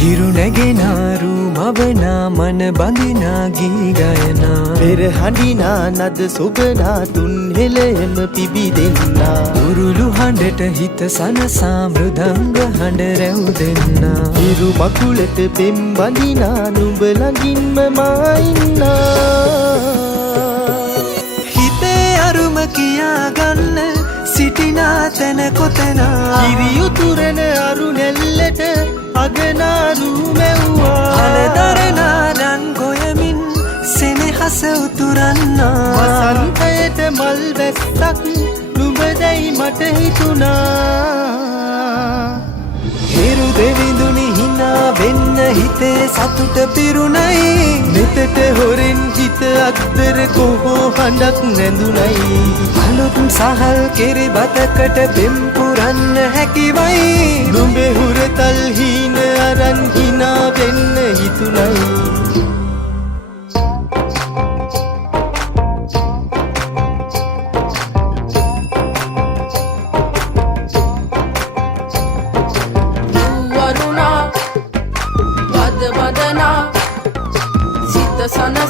හිරු නැගෙනාරු මවනා මන බඳිනා ගී ගයනා පෙර හඬිනා නද සොබනා තුන් හෙළෙම පිබිදෙන්නා උරුළු හඬට හිත සනසා මෘදංග හඬ රැව් දෙන්නා හිරු මකුලට පෙම් බඳිනා නුඹ ළඟින්ම මා ඉන්නා හිතේ අරුම කියා ගන්න සිටිනා තැන කොතනා කිරියුතුරන අරු නැල්ලට අගනාරු මැව්වා හලදරනා රන් ගොයමින් සෙනෙහස උතුරන්නා වසන්තයට මල් වැස්සක් නුඹදැයි මට හිතුණා හිරු දෙවිඳුනි හිනා වෙන්න හිතේ සතුට පිරුණයි මෙතට හොරෙන් හිත අක්දර කොහෝ හඬක් නැඳුනයි අලුත් සහල් කෙරි බතකට පෙම් පුරන්න හැකිවයි නුඹේ හුරතල් හීන අරන් හිනා වෙන්න හිතුණයි වරුණා වද වදනා සිත සනස